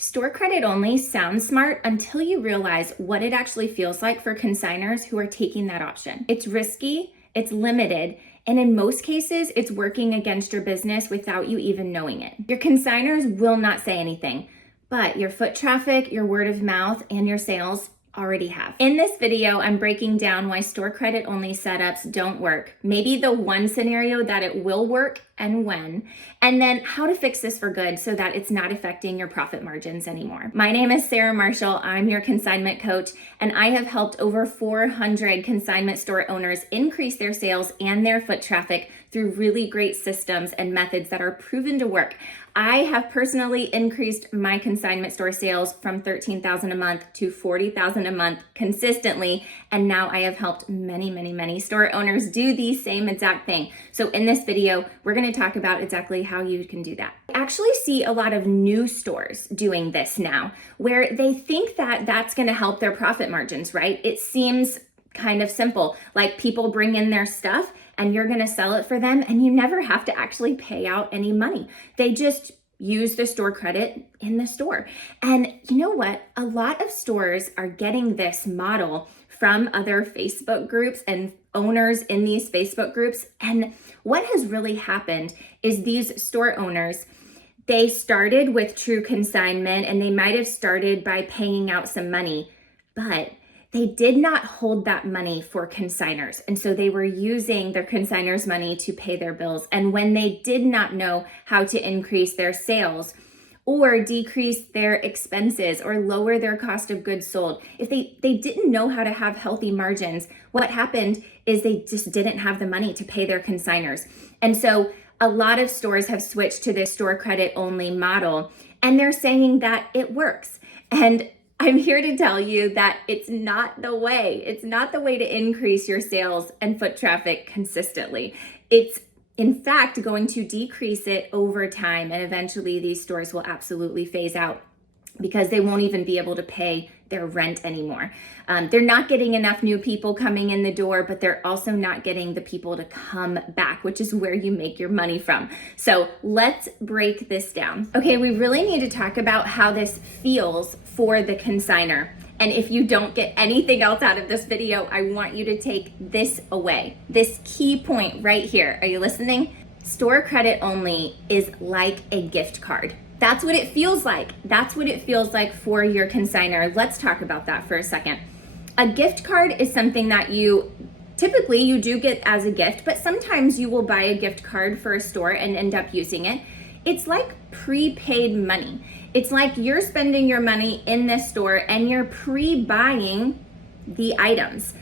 Store credit only sounds smart until you realize what it actually feels like for consignors who are taking that option. It's risky, it's limited, and in most cases, it's working against your business without you even knowing it. Your consignors will not say anything, but your foot traffic, your word of mouth, and your sales already have. In this video, I'm breaking down why store credit only setups don't work, maybe the one scenario that it will work and when, and then how to fix this for good so that it's not affecting your profit margins anymore. My name is Sarah Marshall. I'm your consignment coach, and I have helped over 400 consignment store owners increase their sales and their foot traffic through really great systems and methods that are proven to work. I have personally increased my consignment store sales from $13,000 a month to $40,000 a month consistently, and now I have helped many store owners do the same exact thing. So in this video, we're going to talk about exactly how you can do that. I actually see a lot of new stores doing this now, where they think that that's going to help their profit margins, right? It seems kind of simple, like people bring in their stuff and you're going to sell it for them and you never have to actually pay out any money. They just use the store credit in the store. And you know what? A lot of stores are getting this model from other Facebook groups and owners in these Facebook groups. And what has really happened is these store owners, they started with true consignment and they might have started by paying out some money, but they did not hold that money for consignors. And so they were using their consignors' money to pay their bills. And when they did not know how to increase their sales or decrease their expenses or lower their cost of goods sold, if they didn't know how to have healthy margins, what happened is they just didn't have the money to pay their consignors. And so a lot of stores have switched to this store credit only model, and they're saying that it works. And I'm here to tell you that it's not the way. It's not the way to increase your sales and foot traffic consistently. It's in fact going to decrease it over time, and eventually these stores will absolutely phase out because they won't even be able to pay their rent anymore. They're not getting enough new people coming in the door, but they're also not getting the people to come back, which is where you make your money from. So let's break this down. Okay, we really need to talk about how this feels for the consignor. And if you don't get anything else out of this video, I want you to take this away, this key point right here. Are you listening? Store credit only is like a gift card. That's what it feels like. That's what it feels like for your consignor. Let's talk about that for a second. A gift card is something that you typically do get as a gift, but sometimes you will buy a gift card for a store and end up using it. It's like prepaid money. It's like you're spending your money in this store and you're pre-buying the items.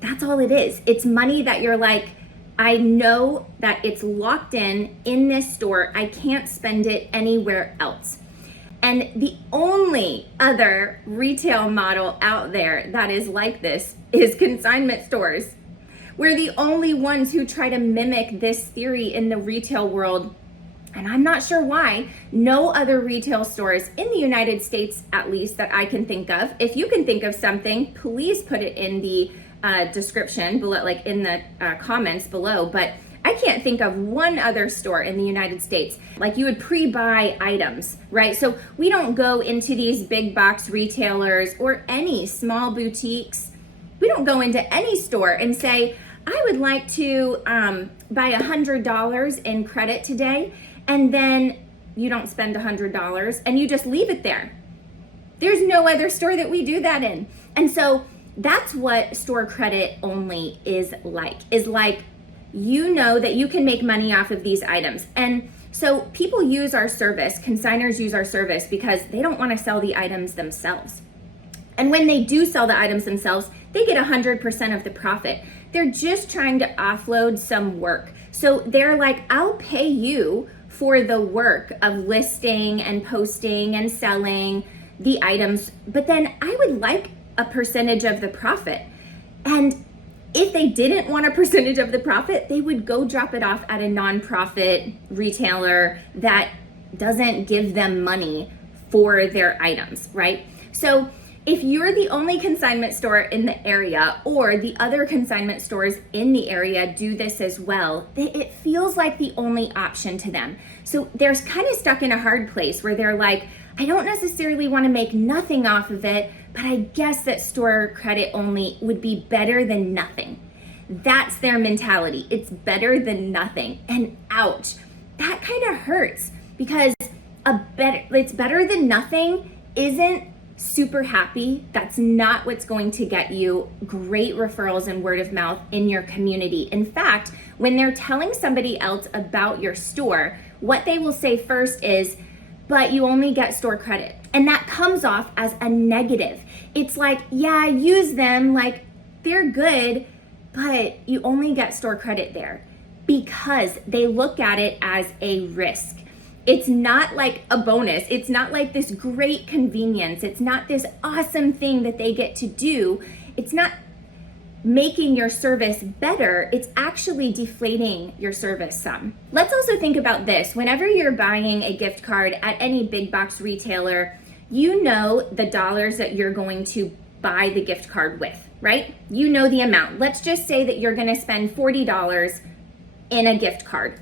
That's all it is. It's money that you're like, I know that it's locked in this store. I can't spend it anywhere else. And the only other retail model out there that is like this is consignment stores. We're the only ones who try to mimic this theory in the retail world. And I'm not sure why. No other retail stores in the United States, at least that I can think of. If you can think of something, please put it in the description below, like in the comments below, but I can't think of one other store in the United States. Like you would pre-buy items, right? So we don't go into these big box retailers or any small boutiques. We don't go into any store and say, I would like to buy $100 in credit today, and then you don't spend $100 and you just leave it there. There's no other store that we do that in. And so that's what store credit only is like you know that you can make money off of these items. And so people use our service, consignors use our service because they don't want to sell the items themselves. And when they do sell the items themselves, they get 100% of the profit. They're just trying to offload some work. So they're like, I'll pay you for the work of listing and posting and selling the items, but then I would like a percentage of the profit. And if they didn't want a percentage of the profit, they would go drop it off at a nonprofit retailer that doesn't give them money for their items, right? So if you're the only consignment store in the area, or the other consignment stores in the area do this as well, it feels like the only option to them. So they're kind of stuck in a hard place where they're like, I don't necessarily want to make nothing off of it, but I guess that store credit only would be better than nothing. That's their mentality. It's better than nothing. And ouch, that kind of hurts, because it's better than nothing isn't super happy. That's not what's going to get you great referrals and word of mouth in your community. In fact, when they're telling somebody else about your store, what they will say first is, but you only get store credit. And that comes off as a negative. It's like, yeah, use them, like they're good, but you only get store credit there, because they look at it as a risk. It's not like a bonus. It's not like this great convenience. It's not this awesome thing that they get to do. It's not making your service better. It's actually deflating your service some. Let's also think about this. Whenever you're buying a gift card at any big box retailer, you know the dollars that you're going to buy the gift card with, right? You know the amount. Let's just say that you're going to spend $40 in a gift card.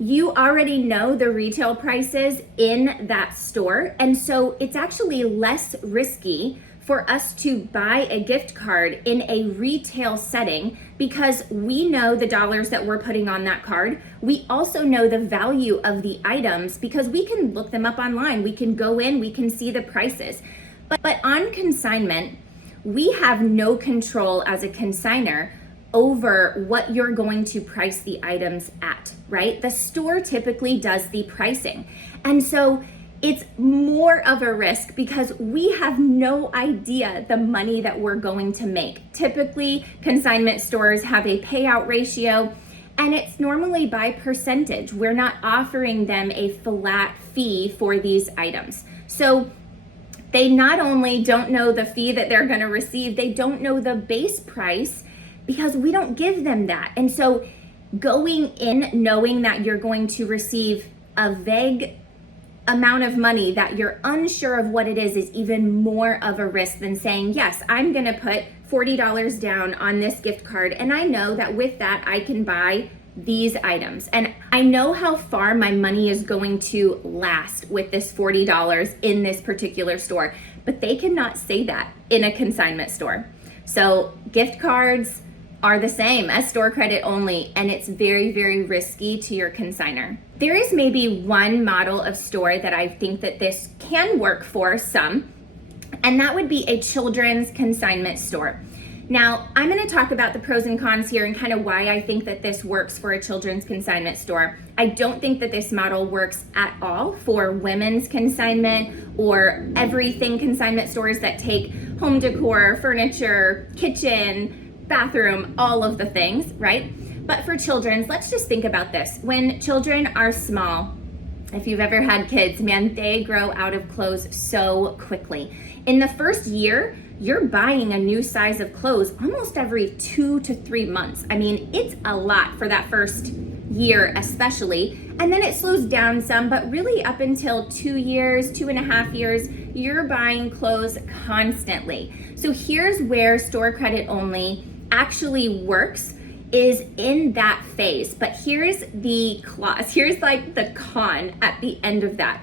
You already know the retail prices in that store, and so it's actually less risky for us to buy a gift card in a retail setting, because we know the dollars that we're putting on that card. We also know the value of the items because we can look them up online. We can go in, we can see the prices. But on consignment, we have no control as a consignor over what you're going to price the items at, right? The store typically does the pricing. And so it's more of a risk because we have no idea the money that we're going to make. Typically, consignment stores have a payout ratio, and it's normally by percentage. We're not offering them a flat fee for these items. So they not only don't know the fee that they're going to receive, they don't know the base price because we don't give them that. And so going in knowing that you're going to receive a vague amount of money that you're unsure of what it is even more of a risk than saying, yes, I'm going to put $40 down on this gift card, and I know that with that I can buy these items, and I know how far my money is going to last with this $40 in this particular store. But they cannot say that in a consignment store. So gift cards are the same as store credit only, and it's very, very risky to your consignor. There is maybe one model of store that I think that this can work for some, and that would be a children's consignment store. Now, I'm going to talk about the pros and cons here and kind of why I think that this works for a children's consignment store. I don't think that this model works at all for women's consignment or everything consignment stores that take home decor, furniture, kitchen, bathroom, all of the things, right? But for children's, let's just think about this. When children are small, if you've ever had kids, man, they grow out of clothes so quickly. In the first year, you're buying a new size of clothes almost every 2 to 3 months. I mean, it's a lot for that first year especially. And then it slows down some, but really up until 2 years, 2.5 years, you're buying clothes constantly. So here's where store credit only actually works, is in that phase. But here's the clause, here's like the con at the end of that,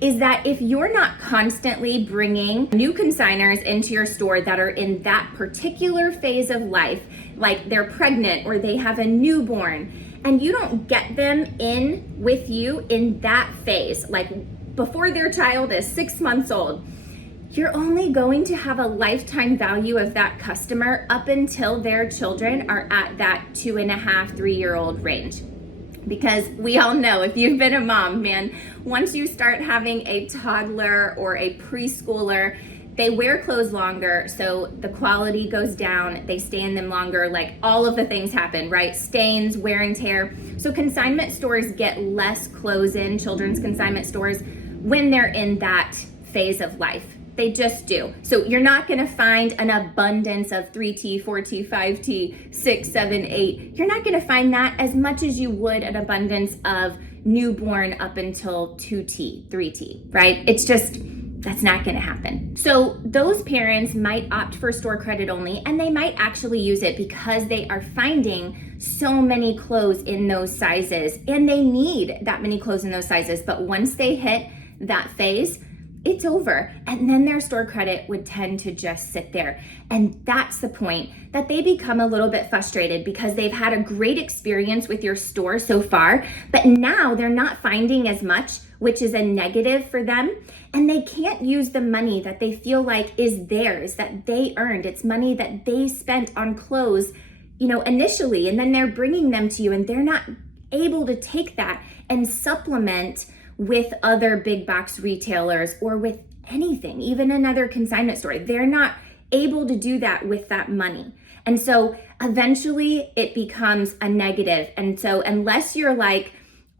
is that if you're not constantly bringing new consignors into your store that are in that particular phase of life, like they're pregnant or they have a newborn, and you don't get them in with you in that phase, like before their child is 6 months old, you're only going to have a lifetime value of that customer up until their children are at that 2.5, 3-year-old range. Because we all know, if you've been a mom, man, once you start having a toddler or a preschooler, they wear clothes longer, so the quality goes down, they stay in them longer, like all of the things happen, right? Stains, wear and tear. So consignment stores get less clothes in, children's consignment stores, when they're in that phase of life. They just do. So you're not gonna find an abundance of 3T, 4T, 5T, 6, 7, 8. You're not gonna find that as much as you would an abundance of newborn up until 2T, 3T, right? It's just, that's not gonna happen. So those parents might opt for store credit only, and they might actually use it because they are finding so many clothes in those sizes, and they need that many clothes in those sizes. But once they hit that phase, it's over. And then their store credit would tend to just sit there. And that's the point that they become a little bit frustrated because they've had a great experience with your store so far, but now they're not finding as much, which is a negative for them. And they can't use the money that they feel like is theirs, that they earned. It's money that they spent on clothes, initially, and then they're bringing them to you, and they're not able to take that and supplement with other big box retailers or with anything, even another consignment store. They're not able to do that with that money. And so eventually it becomes a negative. And so unless you're like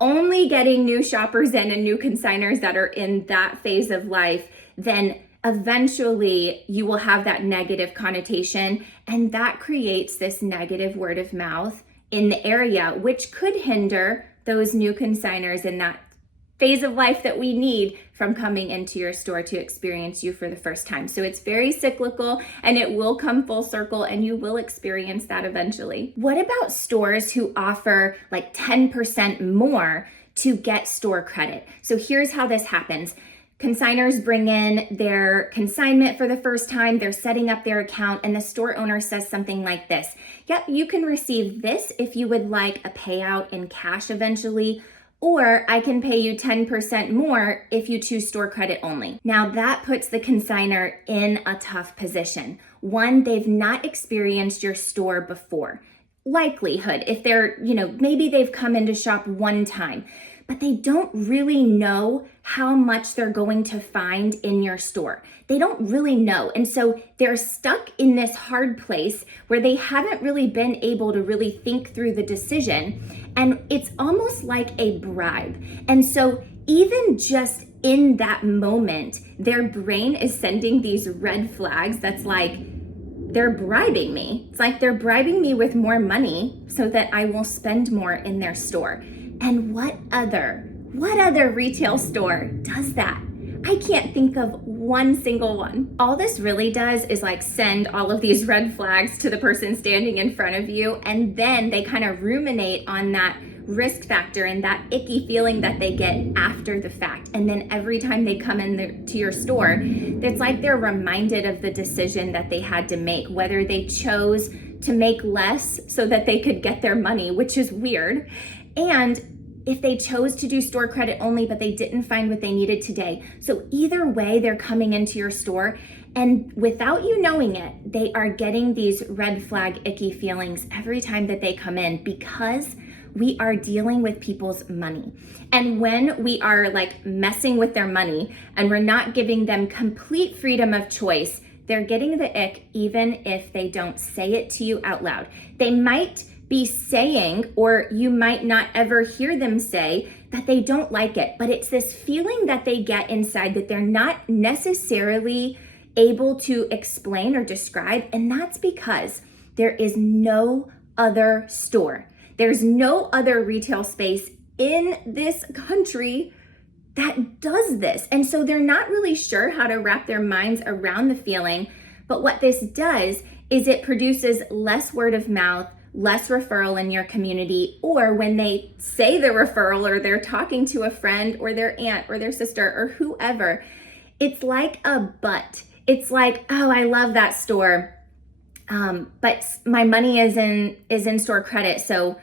only getting new shoppers in and new consignors that are in that phase of life, then eventually you will have that negative connotation, and that creates this negative word of mouth in the area, which could hinder those new consignors in that phase of life that we need from coming into your store to experience you for the first time. So it's very cyclical, and it will come full circle, and you will experience that eventually. What about stores who offer like 10% more to get store credit? So here's how this happens. Consignors bring in their consignment for the first time, they're setting up their account, and the store owner says something like this: yep, you can receive this if you would like a payout in cash eventually, or I can pay you 10% more if you choose store credit only. Now that puts the consignor in a tough position. One, they've not experienced your store before. Likelihood, if they're, maybe they've come in to shop one time, but they don't really know how much they're going to find in your store. They don't really know. And so they're stuck in this hard place where they haven't really been able to really think through the decision. And it's almost like a bribe. And so even just in that moment, their brain is sending these red flags that's like, they're bribing me. It's like they're bribing me with more money so that I will spend more in their store. And what other retail store does that? I can't think of one single one. All this really does is like send all of these red flags to the person standing in front of you, and then they kind of ruminate on that risk factor and that icky feeling that they get after the fact. And then every time they come in to your store, it's like they're reminded of the decision that they had to make, whether they chose to make less so that they could get their money, which is weird, and if they chose to do store credit only, but they didn't find what they needed today. So either way, they're coming into your store, and without you knowing it, they are getting these red flag icky feelings every time that they come in, because we are dealing with people's money. And when we are like messing with their money and we're not giving them complete freedom of choice, they're getting the ick even if they don't say it to you out loud. They might be saying, or you might not ever hear them say, that they don't like it, but it's this feeling that they get inside that they're not necessarily able to explain or describe, and that's because there is no other store. There's no other retail space in this country that does this. And so they're not really sure how to wrap their minds around the feeling, but what this does is it produces less word of mouth, less referral in your community, or when they say the referral or they're talking to a friend or their aunt or their sister or whoever, it's like a but. It's like, oh, I love that store, but my money is in store credit, so,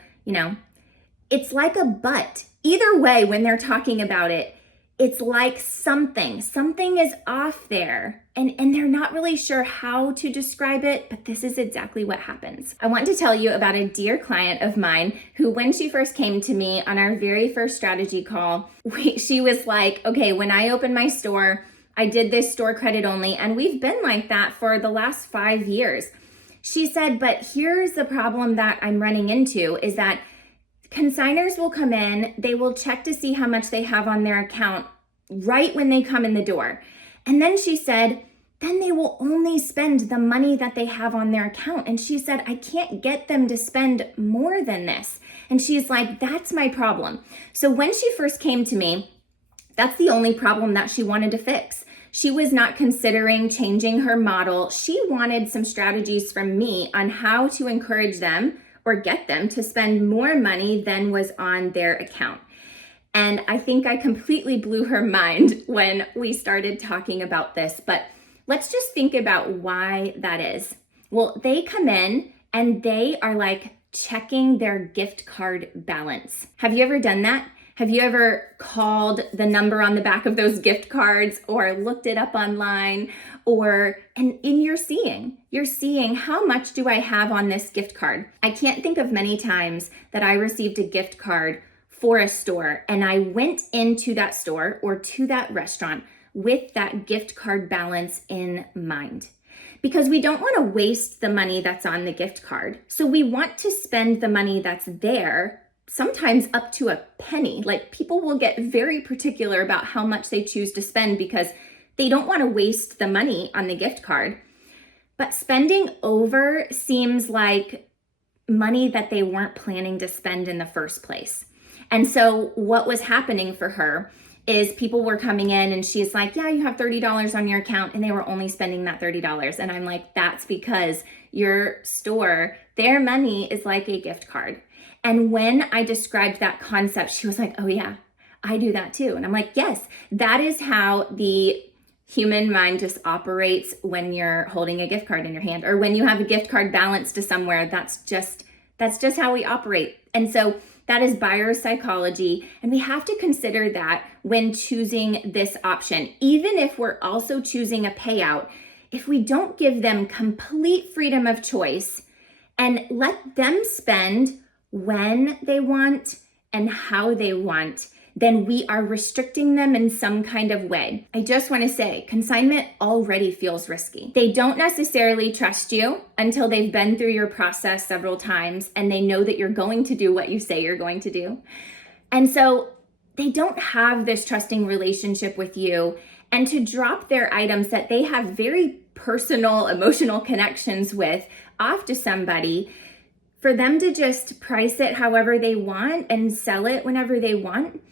it's like a but. Either way, when they're talking about it, it's like something is off there, and they're not really sure how to describe it, but this is exactly what happens. I want to tell you about a dear client of mine who, when she first came to me on our very first strategy call, she was like, okay, when I opened my store, I did this store credit only, and we've been like that for the last 5 years. She said, but here's the problem that I'm running into is that consignors will come in, they will check to see how much they have on their account right when they come in the door. And then she said, then they will only spend the money that they have on their account. And she said, I can't get them to spend more than this. And she's like, that's my problem. So when she first came to me, that's the only problem that she wanted to fix. She was not considering changing her model. She wanted some strategies from me on how to encourage them or get them to spend more money than was on their account. And I think I completely blew her mind when we started talking about this, but let's just think about why that is. Well, they come in and they are like checking their gift card balance. Have you ever done that? Have you ever called the number on the back of those gift cards or looked it up online and you're seeing how much do I have on this gift card? I can't think of many times that I received a gift card for a store and I went into that store or to that restaurant with that gift card balance in mind. Because we don't want to waste the money that's on the gift card. So we want to spend the money that's there, sometimes up to a penny. Like people will get very particular about how much they choose to spend because they don't want to waste the money on the gift card. But spending over seems like money that they weren't planning to spend in the first place. And so what was happening for her is people were coming in and she's like, yeah, you have $30 on your account, and they were only spending that $30. And I'm like, that's because your store, their money is like a gift card. And when I described that concept, she was like, oh yeah, I do that too. And I'm like, yes, that is how the human mind just operates when you're holding a gift card in your hand, or when you have a gift card balance to somewhere. That's just how we operate. And so that is buyer psychology, and we have to consider that when choosing this option. Even if we're also choosing a payout, if we don't give them complete freedom of choice and let them spend when they want and how they want, then we are restricting them in some kind of way. I just want to say, consignment already feels risky. They don't necessarily trust you until they've been through your process several times and they know that you're going to do what you say you're going to do. And so they don't have this trusting relationship with you. And to drop their items that they have very personal, emotional connections with off to somebody, for them to just price it however they want and sell it whenever they want,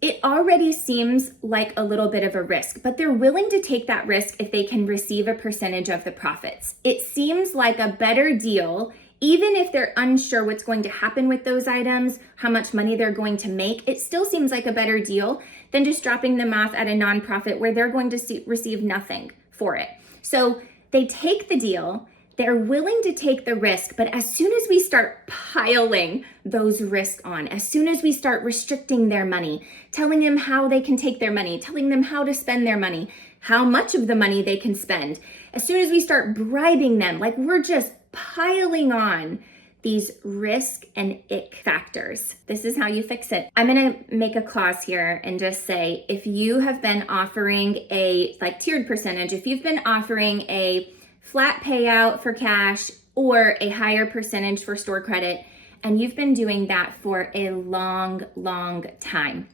it already seems like a little bit of a risk, but they're willing to take that risk if they can receive a percentage of the profits. It seems like a better deal, even if they're unsure what's going to happen with those items, how much money they're going to make. It still seems like a better deal than just dropping them off at a nonprofit where they're going to receive nothing for it. So they take the deal. They're willing to take the risk, but as soon as we start piling those risks on, as soon as we start restricting their money, telling them how they can take their money, telling them how to spend their money, how much of the money they can spend, as soon as we start bribing them, like we're just piling on these risk and ick factors. This is how you fix it. I'm gonna make a clause here and just say, if you have been offering a tiered percentage, if you've been offering a flat payout for cash or a higher percentage for store credit, and you've been doing that for a long, long time,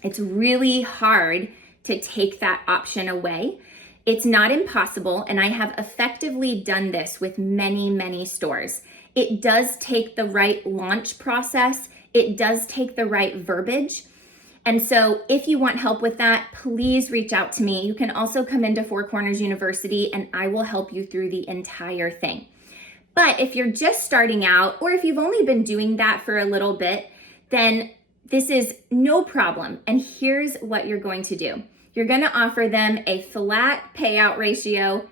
it's really hard to take that option away. It's not impossible, and I have effectively done this with many, many stores. It does take the right launch process. It does take the right verbiage. And so if you want help with that, please reach out to me. You can also come into Four Corners University and I will help you through the entire thing. But if you're just starting out, or if you've only been doing that for a little bit, then this is no problem. And here's what you're going to do. You're going to offer them a flat payout ratio.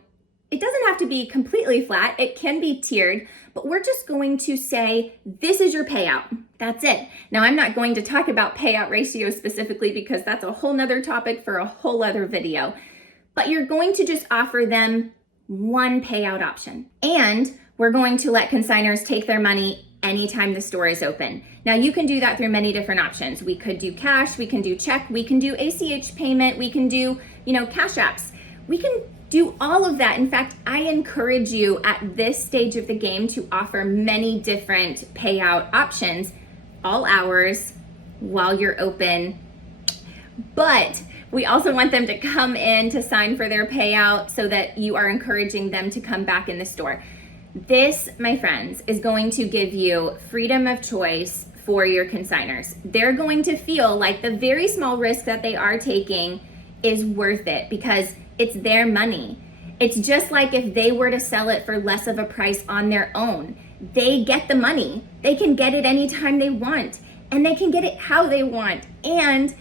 It doesn't have to be completely flat. It can be tiered, but we're just going to say, this is your payout. That's it. Now, I'm not going to talk about payout ratio specifically because that's a whole nother topic for a whole other video, but you're going to just offer them one payout option. And we're going to let consignors take their money anytime the store is open. Now, you can do that through many different options. We could do cash, we can do check, we can do ACH payment, we can do, cash apps. We can do all of that. In fact, I encourage you at this stage of the game to offer many different payout options, all hours, while you're open. But we also want them to come in to sign for their payout so that you are encouraging them to come back in the store. This, my friends, is going to give you freedom of choice for your consignors. They're going to feel like the very small risk that they are taking is worth it because it's their money. It's just like if they were to sell it for less of a price on their own. They get the money. They can get it anytime they want. and they can get it how they want. And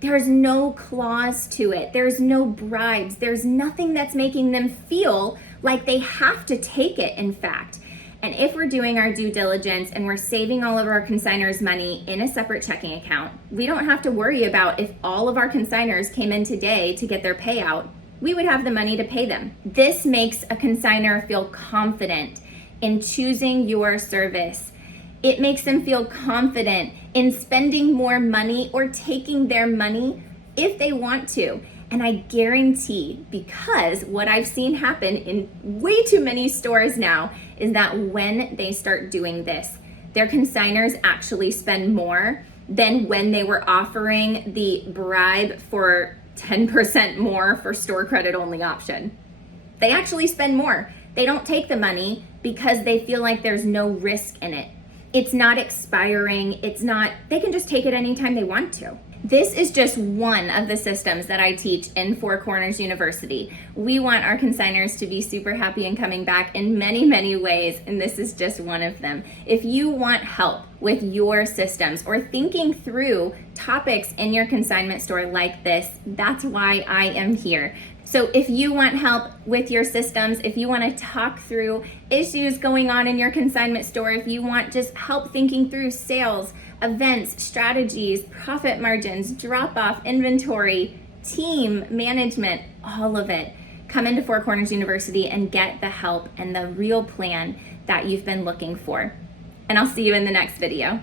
there's no clause to it. There's no bribes. There's nothing that's making them feel like they have to take it, in fact. And if we're doing our due diligence and we're saving all of our consignors' money in a separate checking account, we don't have to worry about if all of our consignors came in today to get their payout, we would have the money to pay them. This makes a consignor feel confident in choosing your service. It makes them feel confident in spending more money or taking their money if they want to. And I guarantee, because what I've seen happen in way too many stores now is that when they start doing this, their consignors actually spend more than when they were offering the bribe for 10% more for store credit only option. They actually spend more. They don't take the money because they feel like there's no risk in it. It's not expiring. They can just take it anytime they want to. This is just one of the systems that I teach in Four Corners University. We want our consignors to be super happy and coming back in many, many ways, and this is just one of them. If you want help with your systems or thinking through topics in your consignment store like this, that's why I am here. So if you want help with your systems, if you want to talk through issues going on in your consignment store, if you want just help thinking through sales, events, strategies, profit margins, drop-off, inventory, team management, all of it, come into Four Corners University and get the help and the real plan that you've been looking for. And I'll see you in the next video.